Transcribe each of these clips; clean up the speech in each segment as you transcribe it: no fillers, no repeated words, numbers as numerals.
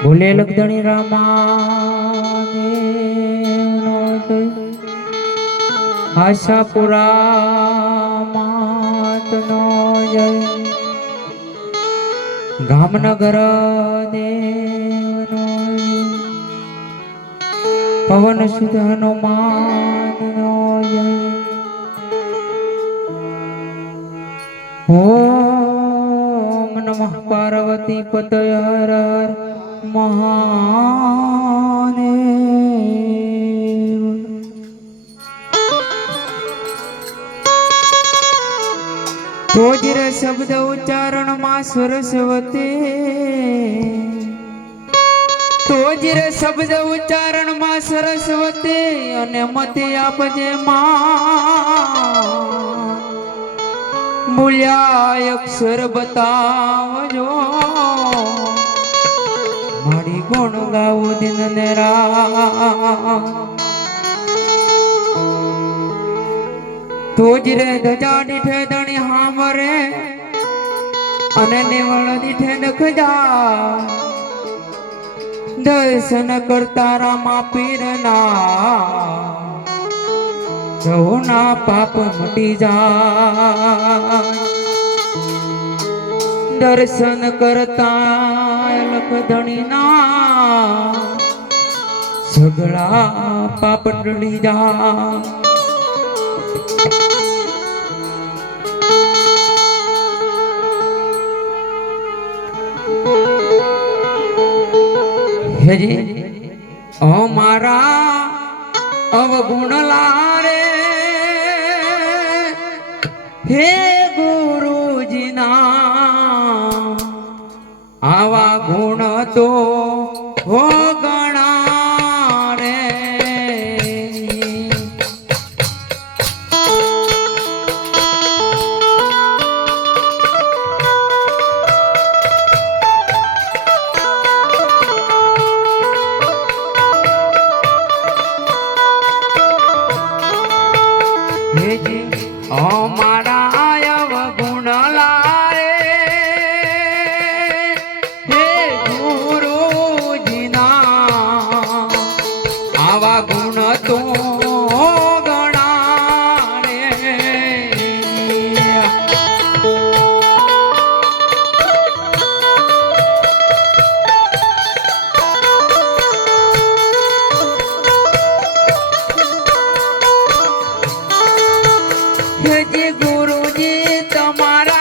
ભૂલે લખધણી રામા આશાપુરા માતનો જય ગામનગર દેવનો પવન સુધ હનુમાનનો જય ઓમ નમઃ પાર્વતી પતય હર હર મહાદેવ તોજરે શબ્દ ઉચ્ચારણ માં સરસ્વતી તોજરે શબ્દ ઉચ્ચારણ માં સરસ્વતી અને મતે આપજે માં બોલ્યા અક્ષર બતાવજો મારી ગુણ ગાવું દિન ને રાત તોજ રે ધજા દીઠે દણી હામરે અને નેવળ દીઠે નખજા દર્શન કરતા રામા પીરના સૌના પાપ મટી જાય દર્શન કરતા લખધણીના સગળા પાપ ટળી જાય હેજી અમારા અવગુણ લારે હે ગુરુજીના આવા ગુણ તો હો ગણા રે અમારા અવગુણ લારે હે ગુરુજીના આવા ગુણ તો ગણા રે જે ગુરુજી તમારા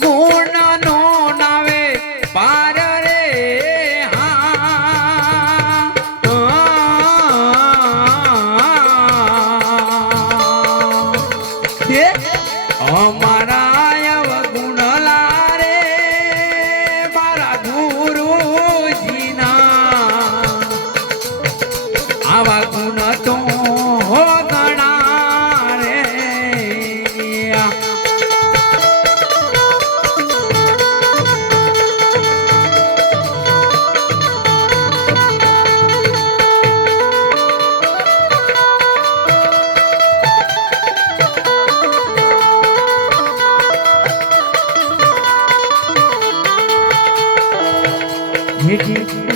ગુણ નો નાવે પાર રે અમારા અવગુણ લારે મારા ગુરુજીના આવા ગુણ તો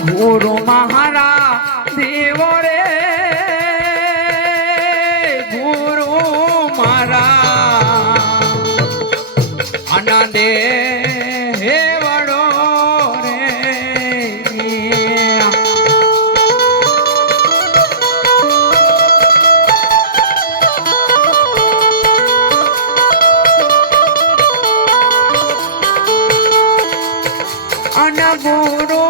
ગુરુ મહારા દેવ રે ગુરુ મારા આનંદે હે વડો રે અન ગુરુ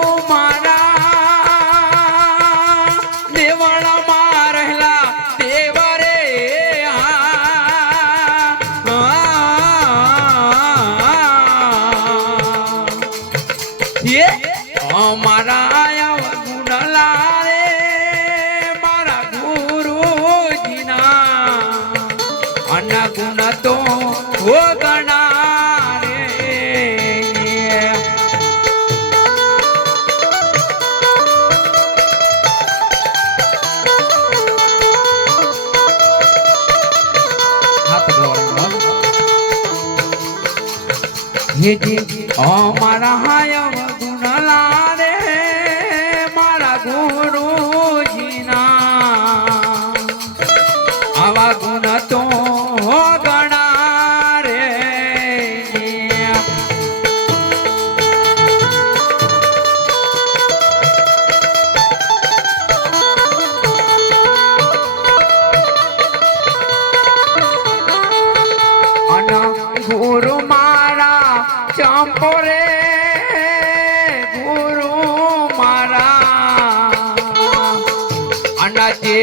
અમારા અવગુણ લારે મારા ગુરુજીના અનગુણ તો હો ગણા રે હેજી મારા હાય ગુણ લારે મારા ગુરુજીના આવા ગુણ તો ગણા રે ગુરુ મારા ચંપો રે ગુરુ મારા અનજે